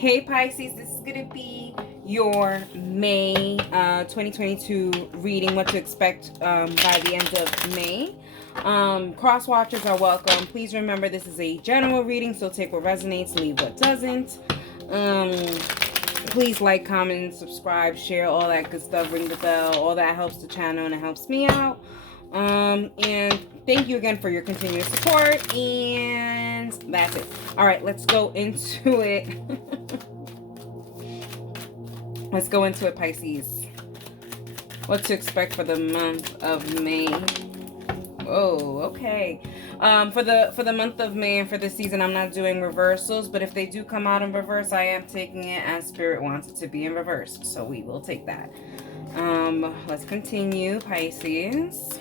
Hey Pisces, this is going to be your May 2022 reading, what to expect by the end of May. Cross watchers are welcome. Please remember this is a general reading, so take what resonates, leave what doesn't. Please like, comment, subscribe, share, all that good stuff, ring the bell. All that helps the channel and it helps me out. And thank you again for your continued support, and that's it. All right, let's go into it. Let's go into it, Pisces. What to expect for the month of May. Oh, okay. For the month of May and for this season, I'm not doing reversals, but if they do come out in reverse, I am taking it as Spirit wants it to be in reverse. So we will take that. Let's continue, Pisces.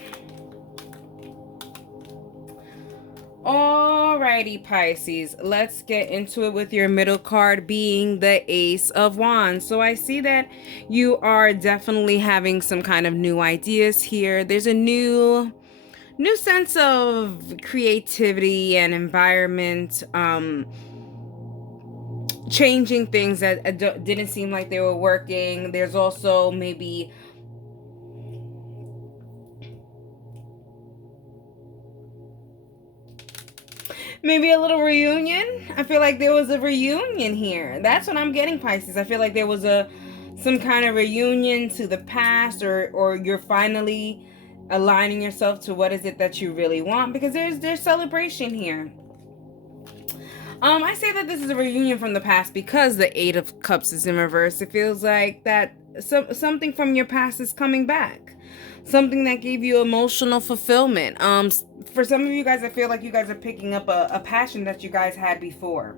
Alrighty, Pisces, let's get into it with your middle card being the Ace of Wands. So I see that you are definitely having some kind of new ideas here. There's a new sense of creativity and environment, changing things that didn't seem like they were working. There's also maybe a little reunion. I feel like there was a reunion here. That's what I'm getting, Pisces. I feel like there was some kind of reunion to the past, or you're finally aligning yourself to what is it that you really want, because there's celebration here. I say that this is a reunion from the past because the Eight of Cups is in reverse. It feels like that something from your past is coming back. Something that gave you emotional fulfillment. For some of you guys, I feel like you guys are picking up a passion that you guys had before,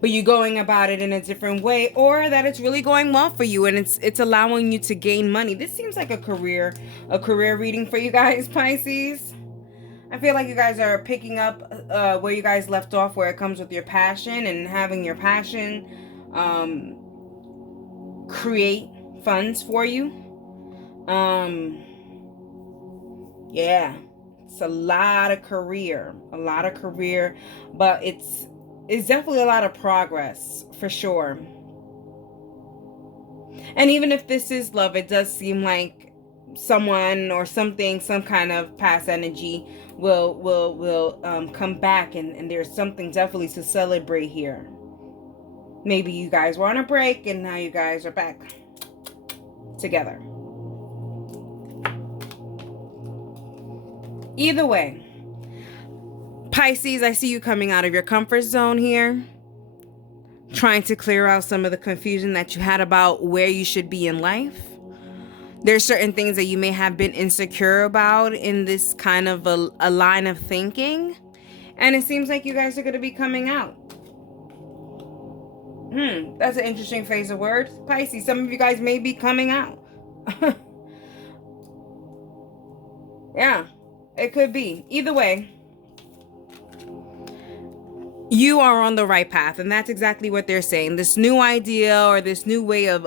but you're going about it in a different way, or that it's really going well for you and it's allowing you to gain money. This seems like a career reading for you guys, Pisces. I feel like you guys are picking up where you guys left off, where it comes with your passion and having your passion create funds for you. Yeah, it's a lot of career, but it's definitely a lot of progress for sure. And even if this is love, it does seem like someone or something, some kind of past energy will come back, and there's something definitely to celebrate here. Maybe you guys were on a break and now you guys are back together. Either way, Pisces, I see you coming out of your comfort zone here, trying to clear out some of the confusion that you had about where you should be in life. There's certain things that you may have been insecure about in this kind of a line of thinking, and it seems like you guys are going to be coming out. That's an interesting phase of words, Pisces. Some of you guys may be coming out. Yeah, it could be. Either way, you are on the right path, and that's exactly what they're saying. This new idea or this new way of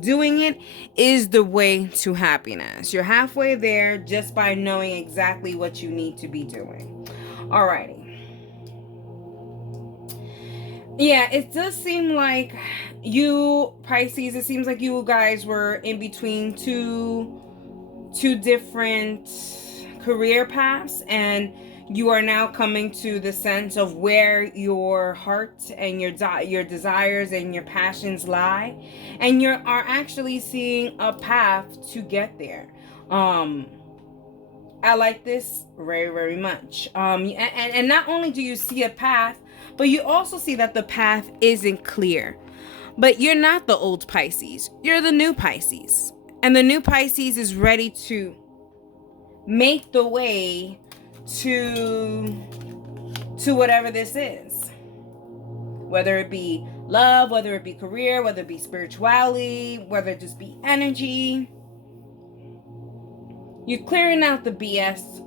doing it is the way to happiness. You're halfway there just by knowing exactly what you need to be doing. Alrighty. Yeah, it does seem like you, Pisces, it seems like you guys were in between two different career paths, and you are now coming to the sense of where your heart and your desires and your passions lie, and you are actually seeing a path to get there. I like this very, very much. And not only do you see a path, but you also see that the path isn't clear. But you're not the old Pisces. You're the new Pisces. And the new Pisces is ready to make the way to whatever this is. Whether it be love, whether it be career, whether it be spirituality, whether it just be energy. You're clearing out the BS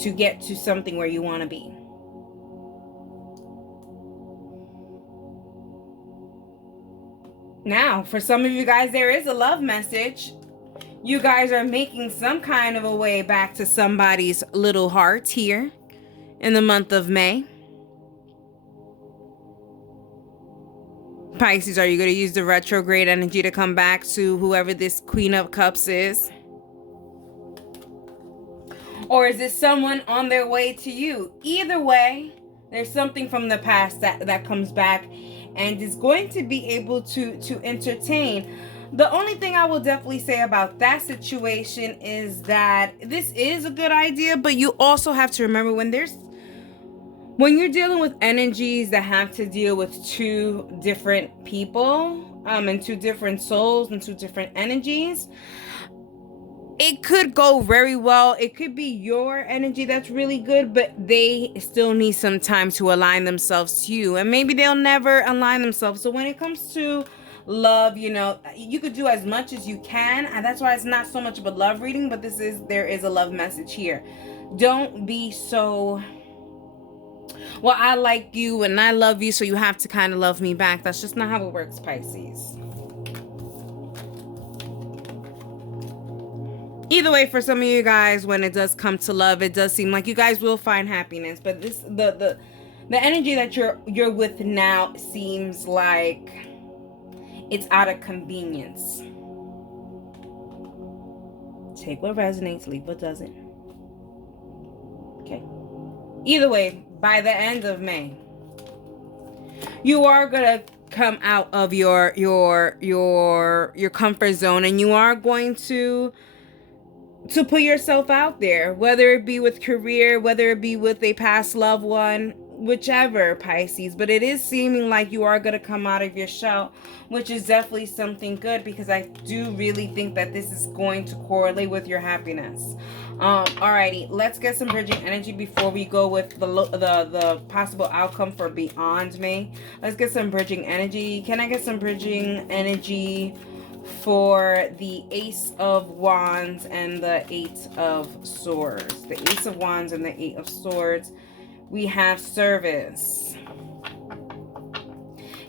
to get to something where you want to be. Now, for some of you guys, there is a love message. You guys are making some kind of a way back to somebody's little heart here in the month of May. Pisces, are you going to use the retrograde energy to come back to whoever this Queen of Cups is? Or is this someone on their way to you? Either way, there's something from the past that comes back and is going to be able to entertain. The only thing I will definitely say about that situation is that this is a good idea, but you also have to remember when you're dealing with energies that have to deal with two different people, and two different souls and two different energies, it could go very well. It could be your energy that's really good, but they still need some time to align themselves to you. And maybe they'll never align themselves. So when it comes to love, you could do as much as you can. And that's why it's not so much of a love reading, but there is a love message here. Don't be so, well, I like you and I love you, so you have to kind of love me back. That's just not how it works, Pisces. Either way, for some of you guys, when it does come to love, it does seem like you guys will find happiness. But the energy that you're with now seems like it's out of convenience. Take what resonates, leave what doesn't. Okay. Either way, by the end of May, you are gonna come out of your comfort zone, and you are going to put yourself out there, whether it be with career, whether it be with a past loved one, whichever, Pisces. But it is seeming like you are going to come out of your shell, which is definitely something good, because I do really think that this is going to correlate with your happiness. Alrighty, let's get some bridging energy before we go with the possible outcome for beyond May. Let's get some bridging energy. Can I get some bridging energy for the Ace of Wands and the Eight of Swords? The Ace of Wands and the Eight of Swords. We have service.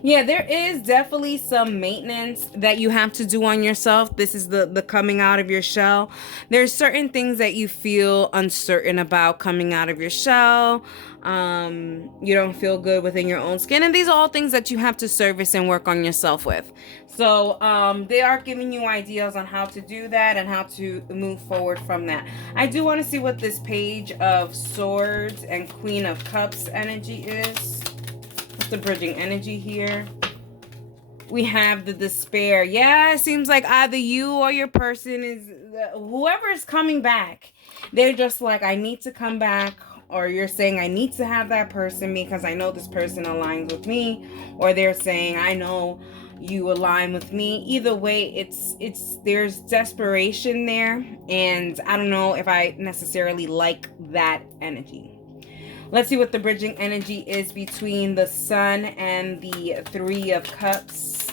Yeah, there is definitely some maintenance that you have to do on yourself. This is the coming out of your shell. There's certain things that you feel uncertain about coming out of your shell. You don't feel good within your own skin. And these are all things that you have to service and work on yourself with. So they are giving you ideas on how to do that and how to move forward from that. I do want to see what this Page of Swords and Queen of Cups energy is. What's the bridging energy here? We have the despair. Yeah, it seems like either you or your person is, whoever is coming back, they're just like, I need to come back. Or you're saying, I need to have that person because I know this person aligns with me. Or they're saying, I know you align with me. Either way, there's desperation there. And I don't know if I necessarily like that energy. Let's see what the bridging energy is between the Sun and the Three of Cups.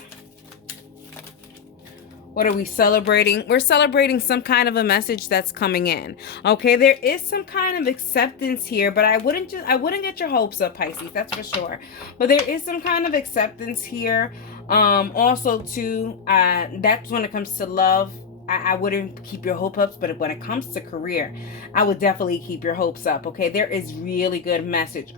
What are we celebrating? We're celebrating some kind of a message that's coming in. Okay, there is some kind of acceptance here, but I wouldn't get your hopes up, Pisces, that's for sure. But there is some kind of acceptance here. Also too, that's when it comes to love. I wouldn't keep your hopes up, but when it comes to career, I would definitely keep your hopes up. Okay, there is really good messages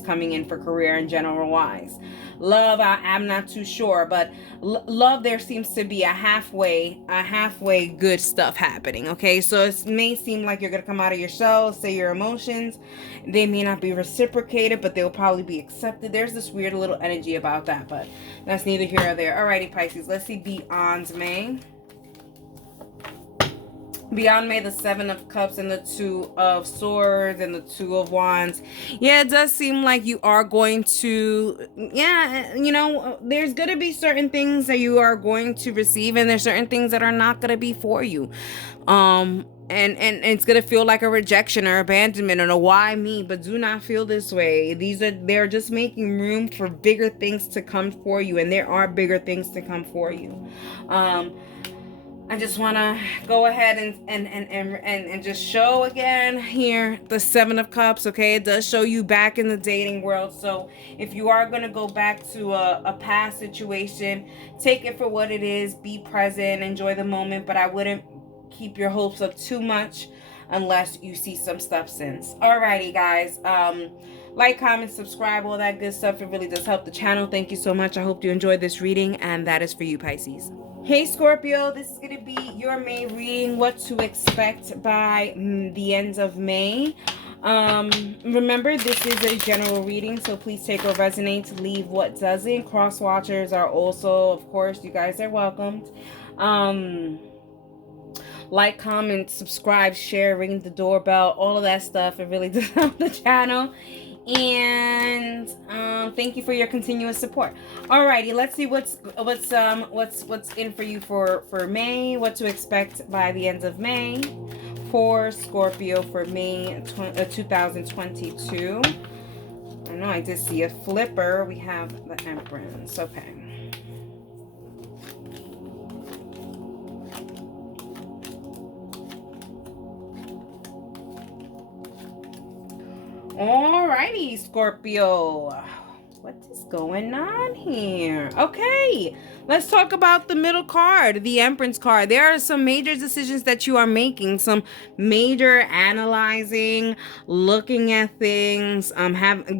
coming in for career and general wise. Love, I'm not too sure, but love, there seems to be a halfway good stuff happening. Okay, so it may seem like you're gonna come out of your shell, say your emotions. They may not be reciprocated, but they'll probably be accepted. There's this weird little energy about that, but that's neither here nor there. Alrighty, Pisces, let's see beyond May. Beyond May, the Seven of Cups and the Two of Swords and the Two of Wands. Yeah, it does seem like you are going to, there's going to be certain things that you are going to receive, and there's certain things that are not going to be for you. And it's going to feel like a rejection or abandonment or why me, but do not feel this way. They're just making room for bigger things to come for you, and there are bigger things to come for you. I just want to go ahead and just show again here the Seven of Cups. Okay, it does show you back in the dating world. So if you are going to go back to a past situation, take it for what it is, be present, enjoy the moment, but I wouldn't keep your hopes up too much. unless you see some substance. Alrighty, guys. Like, comment, subscribe, all that good stuff. It really does help the channel. Thank you so much. I hope you enjoyed this reading, and that is for you, Pisces. Hey Scorpio, this is going to be your May reading, what to expect by the end of May. Remember, this is a general reading, so please take what resonates, leave what doesn't. Cross watchers are also, of course, you guys are welcomed. Like, comment, subscribe, share, ring the doorbell, all of that stuff. It really does help the channel. And thank you for your continuous support. Alrighty, let's see what's in for you for May, what to expect by the end of May for Scorpio for May 2022. I know I did see a flipper. We have the Empress. Okay. Alrighty, Scorpio. What is going on here? Okay, let's talk about the middle card, the Empress card. There are some major decisions that you are making, some major analyzing, looking at things,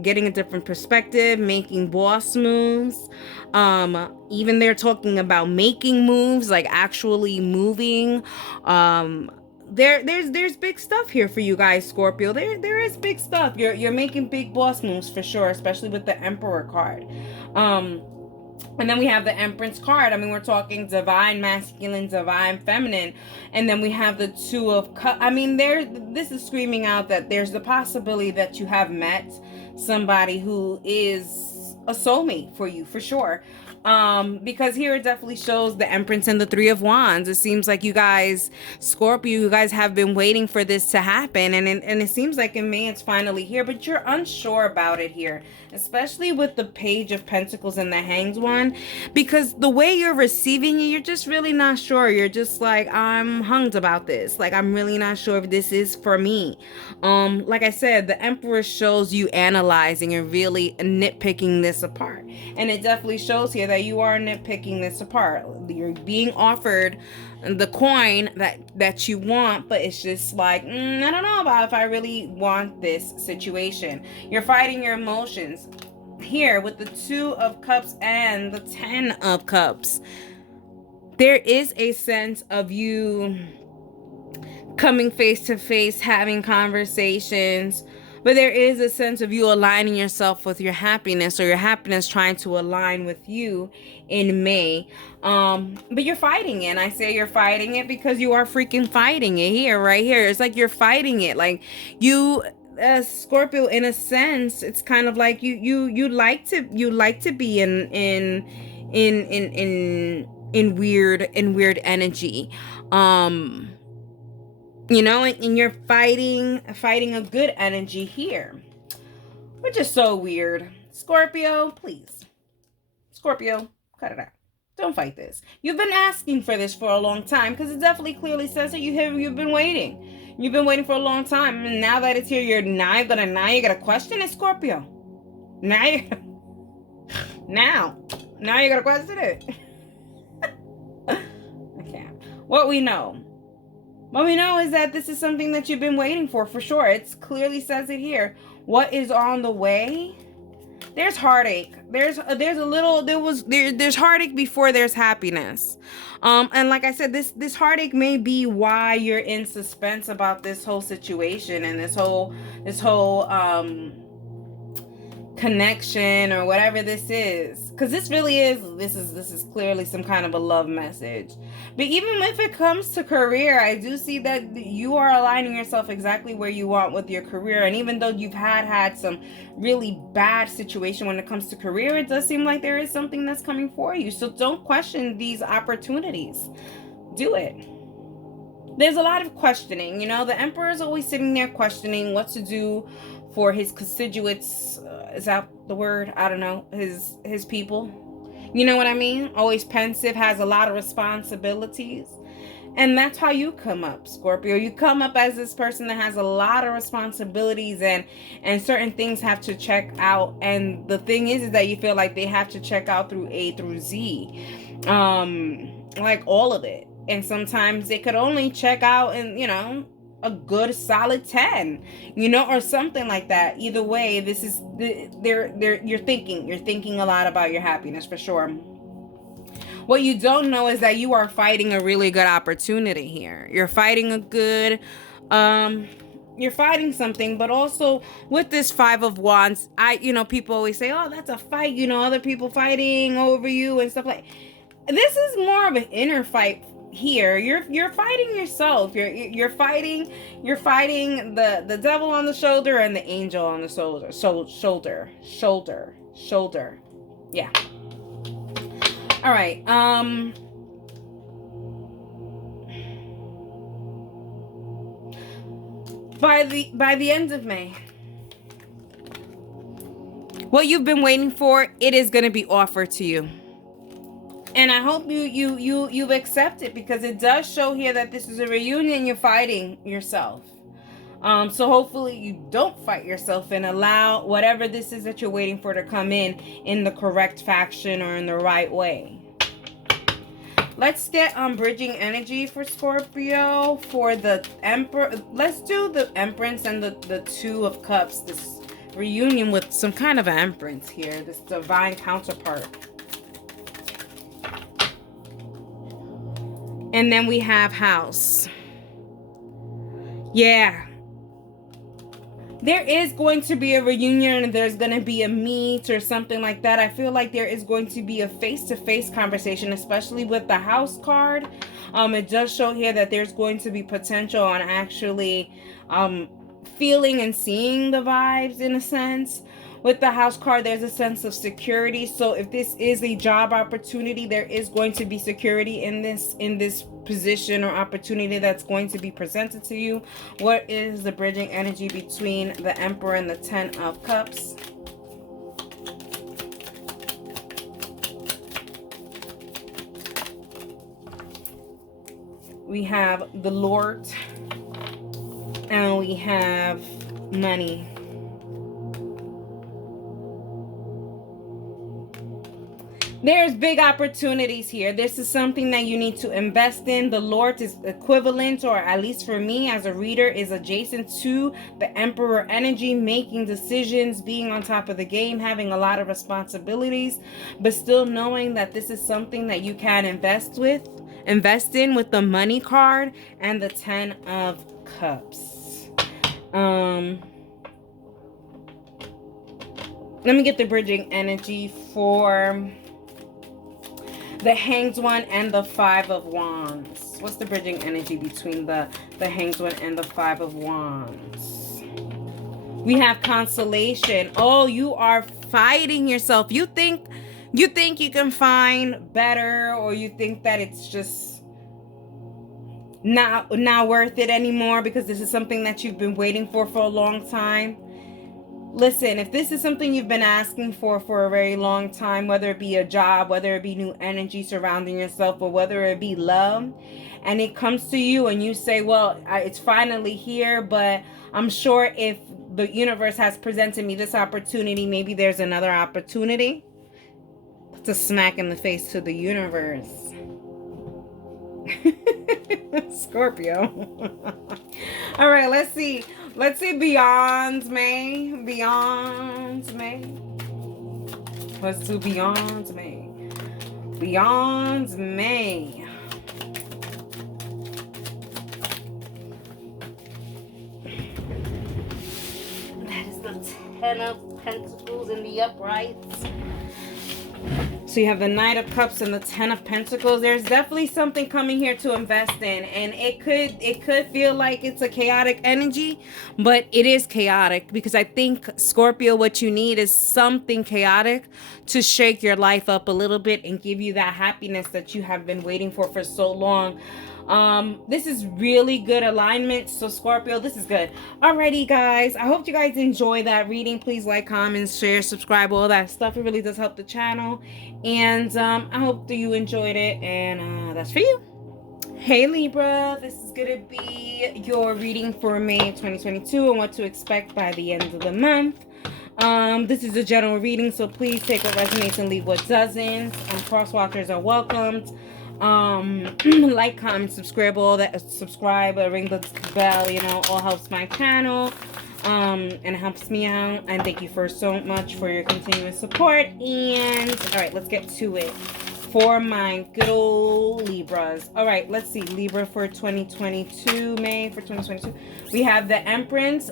getting a different perspective, making boss moves. Even they're talking about making moves, like actually moving. There's big stuff here for you guys, Scorpio. There is big stuff. You're making big boss moves for sure, especially with the Emperor card. And then we have the Empress card. I mean, we're talking divine masculine, divine feminine. And then we have the Two of Cups. I mean, this is screaming out that there's the possibility that you have met somebody who is a soulmate for you, for sure. Because here it definitely shows the Empress and the Three of Wands. It seems like you guys, Scorpio, you guys have been waiting for this to happen, and it seems like in May it's finally here, but you're unsure about it here, especially with the Page of Pentacles and the Hanged One, because the way you're receiving it, you're just really not sure. You're just like, I'm hung about this. Like, I'm really not sure if this is for me. Like I said, the Emperor shows you analyzing and really nitpicking this apart, and it definitely shows here that you are nitpicking this apart. You're being offered the coin that you want, but it's just like, I don't know about if I really want this situation. You're fighting your emotions here with the Two of Cups and the Ten of Cups. There is a sense of you coming face to face, having conversations, but there is a sense of you aligning yourself with your happiness, or your happiness trying to align with you in May. But you're fighting it. And I say you're fighting it because you are freaking fighting it here, right here. It's like you're fighting it. Like you, Scorpio, in a sense, it's kind of like you like to be in weird energy. You know, and you're fighting a good energy here, which is so weird. Scorpio, please. Scorpio, cut it out. Don't fight this. You've been asking for this for a long time, because it definitely clearly says that you've been waiting. You've been waiting for a long time, and now that it's here, you're gonna question it, Scorpio. Now you're gonna question it. I can't. What we know is that this is something that you've been waiting for sure. It clearly says it here. What is on the way? There's heartache. There's heartache before there's happiness. And like I said, this heartache may be why you're in suspense about this whole situation and this whole connection or whatever this is, because this is clearly some kind of a love message. But even if it comes to career, I do see that you are aligning yourself exactly where you want with your career. And even though you've had some really bad situation when it comes to career, it does seem like there is something that's coming for you. So don't question these opportunities. Do it. There's a lot of questioning. You know, the Emperor is always sitting there questioning what to do for his constituents. Is that the word? I don't know. His people. You know what I mean? Always pensive, has a lot of responsibilities. And that's how you come up, Scorpio. You come up as this person that has a lot of responsibilities and certain things have to check out. And the thing is that you feel like they have to check out through A through Z. Like all of it. And sometimes they could only check out and, a good solid 10, you know, or something like that. Either way, this is you're thinking a lot about your happiness for sure. What you don't know is that you are fighting a really good opportunity here. You're fighting a good you're fighting something, but also with this 5 of Wands, people always say, "Oh, that's a fight," other people fighting over you and stuff like. This is more of an inner fight here. You're fighting yourself. You're fighting the devil on the shoulder and the angel on the shoulder. Yeah. All right. By the end of May, what you've been waiting for, it is going to be offered to you. And I hope you accept it, because it does show here that this is a reunion. You're fighting yourself. So hopefully you don't fight yourself and allow whatever this is that you're waiting for to come in the correct faction or in the right way. Let's get bridging energy for Scorpio for the Emperor. Let's do the Empress and the Two of Cups. This reunion with some kind of an Empress here. This divine counterpart. And then we have House. Yeah. There is going to be a reunion, and there's going to be a meet or something like that. I feel like there is going to be a face-to-face conversation, especially with the House card. It does show here that there's going to be potential on actually feeling and seeing the vibes in a sense. With the House card, there's a sense of security. So if this is a job opportunity, there is going to be security in this position or opportunity that's going to be presented to you. What is the bridging energy between the Emperor and the Ten of Cups? We have the Lord, and we have money. There's big opportunities here. This is something that you need to invest in. The Lord is equivalent, or at least for me as a reader, is adjacent to the Emperor energy, making decisions, being on top of the game, having a lot of responsibilities, but still knowing that this is something that you can invest in with the Money card and the Ten of Cups. Let me get the bridging energy for the Hanged One and the Five of Wands. What's the bridging energy between the Hanged One and the Five of Wands? We have consolation. Oh, you are fighting yourself. You think you can find better, or you think that it's just not worth it anymore because this is something that you've been waiting for a long time. Listen, if this is something you've been asking for a very long time, whether it be a job, whether it be new energy surrounding yourself, or whether it be love, and it comes to you and you say, well, it's finally here, but I'm sure if the universe has presented me this opportunity, maybe there's another opportunity. It's a smack in the face to the universe. Scorpio. All right, let's see beyond May. Let's do beyond May. Beyond May. That is the Ten of Pentacles in the uprights. So you have the Knight of Cups and the Ten of Pentacles. There's definitely something coming here to invest in, and it could feel like it's a chaotic energy, but it is chaotic because I think, Scorpio, what you need is something chaotic to shake your life up a little bit and give you that happiness that you have been waiting for so long. This is really good alignment. So Scorpio, this is good. Alrighty, guys. I hope you guys enjoy that reading. Please like, comment, share, subscribe, all that stuff. It really does help the channel. And I hope that you enjoyed it. And that's for you. Hey Libra, this is going to be your reading for May 2022 and what to expect by the end of the month. This is a general reading, so please take what resonates and leave what doesn't. Crosswatchers are welcomed. Like, comment, subscribe, all that. Subscribe, ring the bell. You know, all helps my channel. And helps me out. And thank you for so much for your continuous support. And all right, let's get to it. For my good old Libras. All right, let's see. Libra for 2022, May for 2022. We have the Empress.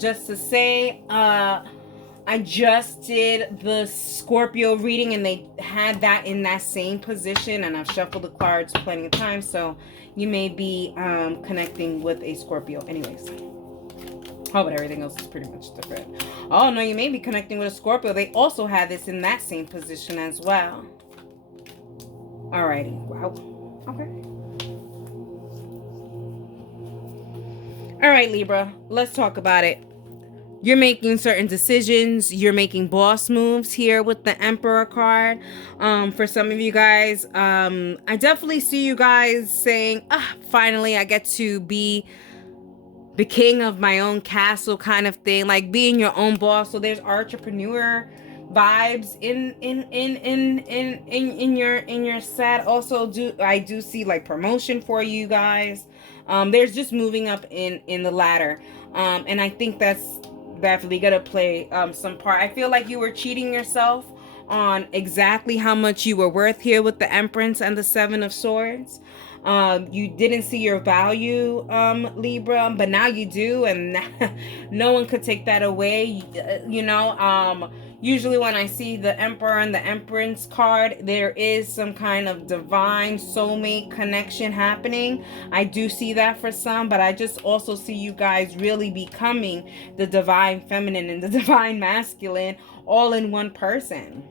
Just to say, I just did the Scorpio reading and they had that in that same position, and I've shuffled the cards plenty of times, so you may be connecting with a Scorpio. Anyways. Oh, but everything else is pretty much different. Oh, no, you may be connecting with a Scorpio. They also had this in that same position as well. Alrighty. Wow. Okay. All right, Libra. Let's talk about it. You're making certain decisions. You're making boss moves here with the Emperor card. For some of you guys, I definitely see you guys saying, finally, I get to be the king of my own castle kind of thing, like being your own boss. So there's entrepreneur vibes in your set. Also, I do see like promotion for you guys. There's just moving up in the ladder, and I think that's definitely gonna play some part. I feel like you were cheating yourself on exactly how much you were worth here with the Empress and the Seven of Swords. You didn't see your value, Libra, but now you do, and no one could take that away. You know, usually when I see the Emperor and the Empress card, there is some kind of divine soulmate connection happening. I do see that for some, but I just also see you guys really becoming the divine feminine and the divine masculine all in one person.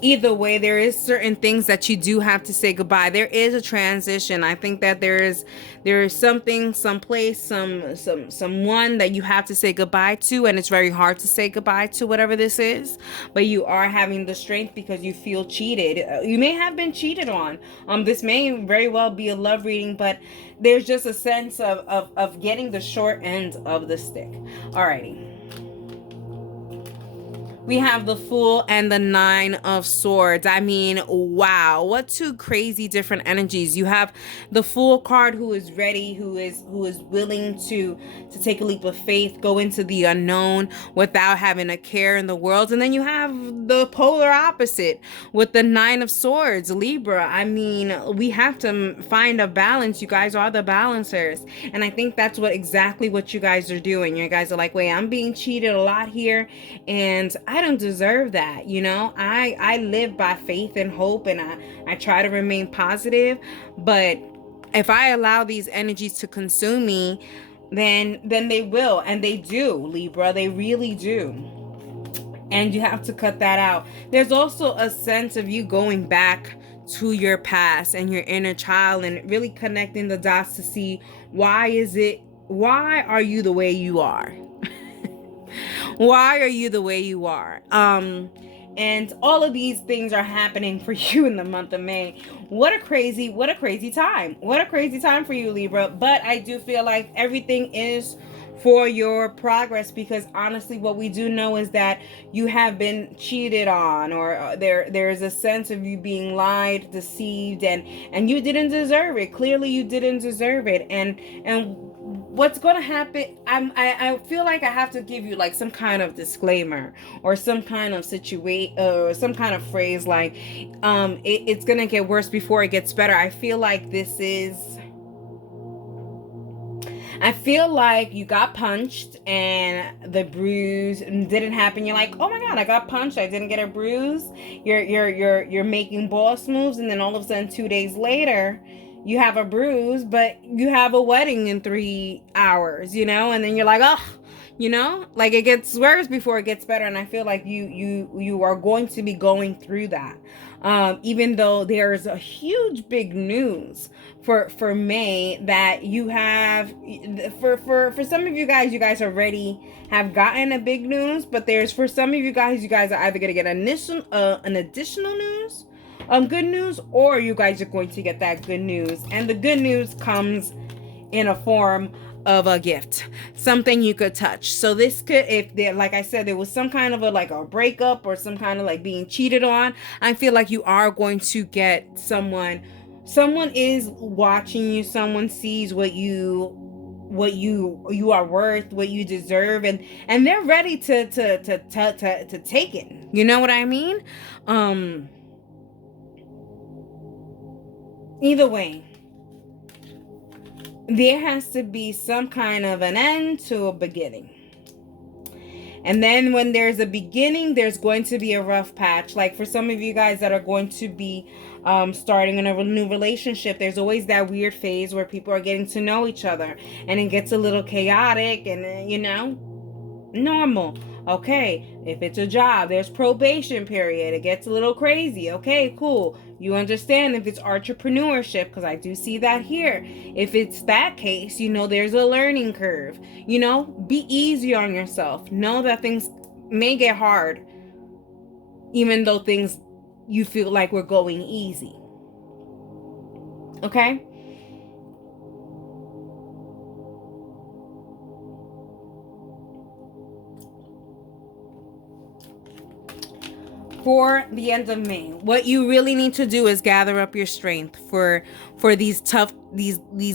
Either way, there is certain things that you do have to say goodbye. There is a transition. I think that there is something, someplace, someone that you have to say goodbye to, and it's very hard to say goodbye to whatever this is. But you are having the strength because you feel cheated. You may have been cheated on. This may very well be a love reading, but there's just a sense of getting the short end of the stick. Alrighty. We have the Fool and the Nine of Swords. I mean, wow, what two crazy different energies. You have the Fool card, who is ready, who is willing to take a leap of faith, go into the unknown without having a care in the world. And then you have the polar opposite with the Nine of Swords, Libra. I mean, we have to find a balance. You guys are the balancers. And I think that's exactly what you guys are doing. You guys are like, wait, I'm being cheated a lot here, and I don't deserve that. You know, I live by faith and hope, and I try to remain positive, but if I allow these energies to consume me, then they will, and they do, Libra. They really do. And you have to cut that out. There's also a sense of you going back to your past and your inner child and really connecting the dots to see why are you the way you are? Why are you the way you are? And all of these things are happening for you in the month of May. What a crazy time. What a crazy time for you, Libra. But I do feel like everything is for your progress, because honestly, what we do know is that you have been cheated on, or there is a sense of you being lied, deceived, and you didn't deserve it. Clearly you didn't deserve it. And what's going to happen, I feel like I have to give you like some kind of disclaimer or some kind of some kind of phrase like it's going to get worse before it gets better. I feel like you got punched and the bruise didn't happen. You're like, oh my God, I got punched, I didn't get a bruise. You're making boss moves, and then all of a sudden 2 days later you have a bruise, but you have a wedding in 3 hours, you know, and then you're like, oh, you know, like it gets worse before it gets better. And I feel like you are going to be going through that. Even though there's a huge big news for May that you have, for some of you guys already have gotten a big news, but for some of you guys are either going to get an additional news, good news, or you guys are going to get that good news. And the good news comes in a form of a gift, something you could touch. So this could, if there, like I said, there was some kind of a breakup or some kind of like being cheated on, I feel like you are going to get someone Someone is watching you. Someone sees what you are worth, what you deserve, and they're ready to take it. You know what I mean? Either way, there has to be some kind of an end to a beginning. And then when there's a beginning, there's going to be a rough patch. Like for some of you guys that are going to be starting in a new relationship, there's always that weird phase where people are getting to know each other and it gets a little chaotic and, normal. Okay, if it's a job, there's probation period. It gets a little crazy. Okay, cool. You understand if it's entrepreneurship, because I do see that here. If it's that case, there's a learning curve. Be easy on yourself. Know that things may get hard, even though things you feel like we're going easy. Okay? For the end of May, what you really need to do is gather up your strength for these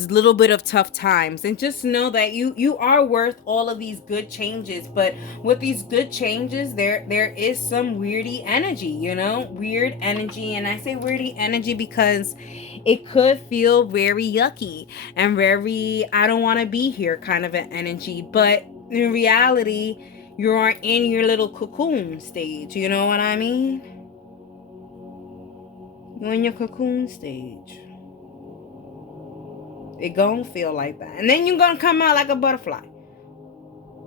little bit of tough times, and just know that you are worth all of these good changes. But with these good changes, there is some weirdy energy, weird energy. And I say weirdy energy because it could feel very yucky and very I don't want to be here kind of an energy, but in reality you're in your little cocoon stage. You know what I mean? You're in your cocoon stage. It gonna feel like that. And then you're gonna come out like a butterfly.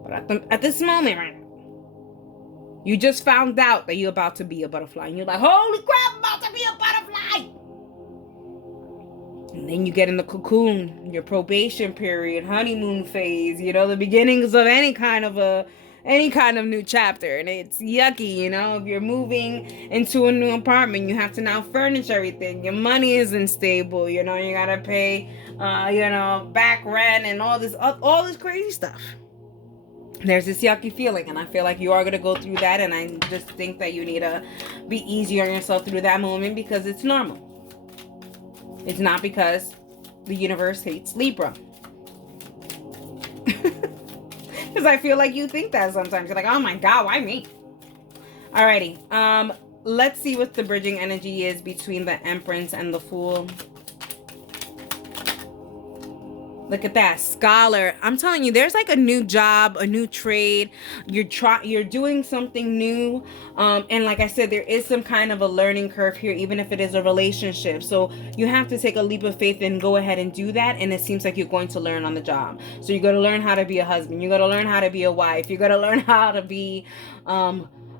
But at this moment right now, you just found out that you're about to be a butterfly. And you're like, holy crap, I'm about to be a butterfly. And then you get in the cocoon, your probation period, honeymoon phase, the beginnings of any kind of new chapter. And it's yucky, if you're moving into a new apartment, you have to now furnish everything. Your money isn't stable, you gotta pay back rent and all this crazy stuff. There's this yucky feeling, and I feel like you are going to go through that, and I just think that you need to be easy on yourself through that moment because it's normal. It's not because the universe hates Libra. Because I feel like you think that sometimes. You're like, oh my God, why me? Alrighty. Let's see what the bridging energy is between the Empress and the Fool. Look at that, scholar. I'm telling you, there's like a new job, a new trade. You're doing something new. And like I said, there is some kind of a learning curve here, even if it is a relationship. So you have to take a leap of faith and go ahead and do that. And it seems like you're going to learn on the job. So you got to learn how to be a husband. You got to learn how to be a wife. You got to learn how to be,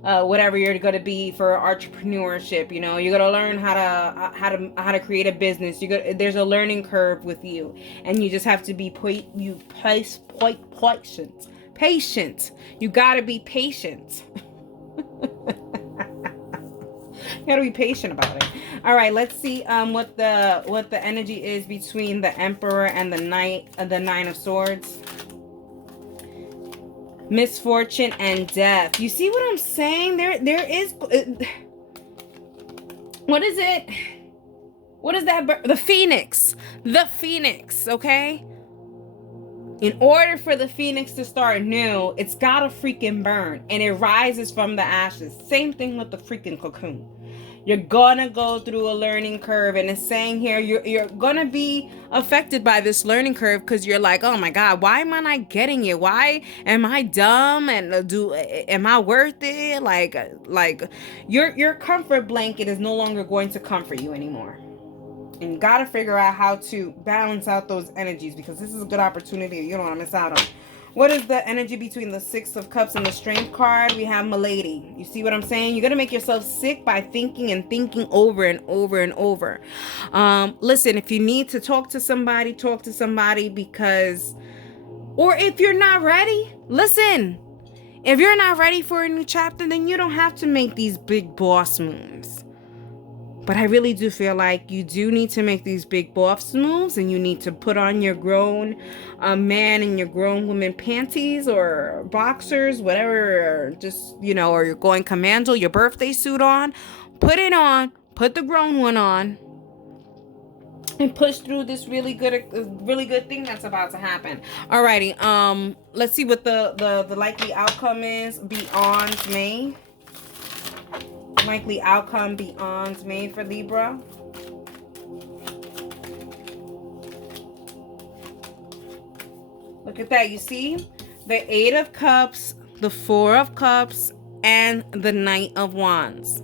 whatever you're going to be for entrepreneurship. You got to learn how to create a business. There's a learning curve with you, and you just have to be patient. You got to be patient. You got to be patient about it. All right, let's see what the energy is between the Emperor and the Nine of Swords. Misfortune and death. You see what I'm saying? There is what is it? What is that? The phoenix. The phoenix, okay? In order for the phoenix to start new, it's gotta freaking burn, and it rises from the ashes. Same thing with the freaking cocoon. You're gonna go through a learning curve, and it's saying here you're gonna be affected by this learning curve because you're like, oh my God, why am I not getting it? Why am I dumb? And am I worth it? Like your comfort blanket is no longer going to comfort you anymore. And you gotta figure out how to balance out those energies, because this is a good opportunity you don't want to miss out on. What is the energy between the Six of Cups and the Strength card? We have Milady. You see what I'm saying? You're going to make yourself sick by thinking and thinking over and over and over. Listen, if you need to talk to somebody because... Or if you're not ready, listen. If you're not ready for a new chapter, then you don't have to make these big boss moves. But I really do feel like you do need to make these big boss moves, and you need to put on your grown man and your grown woman panties or boxers, whatever, or just, or you're going commando, your birthday suit on. Put it on. Put the grown one on. and push through this really good thing that's about to happen. Alrighty, let's see what the likely outcome is beyond May. Likely outcome beyond May for Libra. Look at that. You see the 8 of Cups, the 4 of Cups, and the Knight of Wands.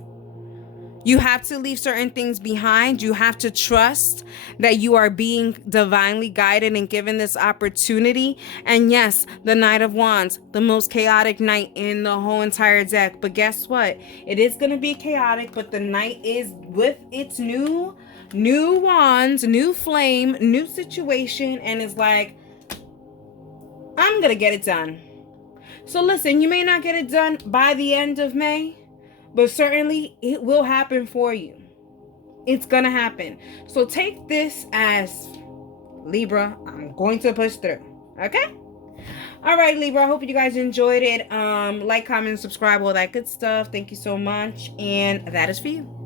You have to leave certain things behind. You have to trust that you are being divinely guided and given this opportunity. And yes, the Knight of Wands, the most chaotic knight in the whole entire deck. But guess what? It is going to be chaotic, but the knight is with its new wands, new flame, new situation, and is like, I'm going to get it done. So listen, you may not get it done by the end of May, but certainly it will happen for you. It's gonna happen. So take this as, Libra, I'm going to push through. Okay? All right, Libra, I hope you guys enjoyed it. Like, comment, subscribe, all that good stuff. Thank you so much. And that is for you.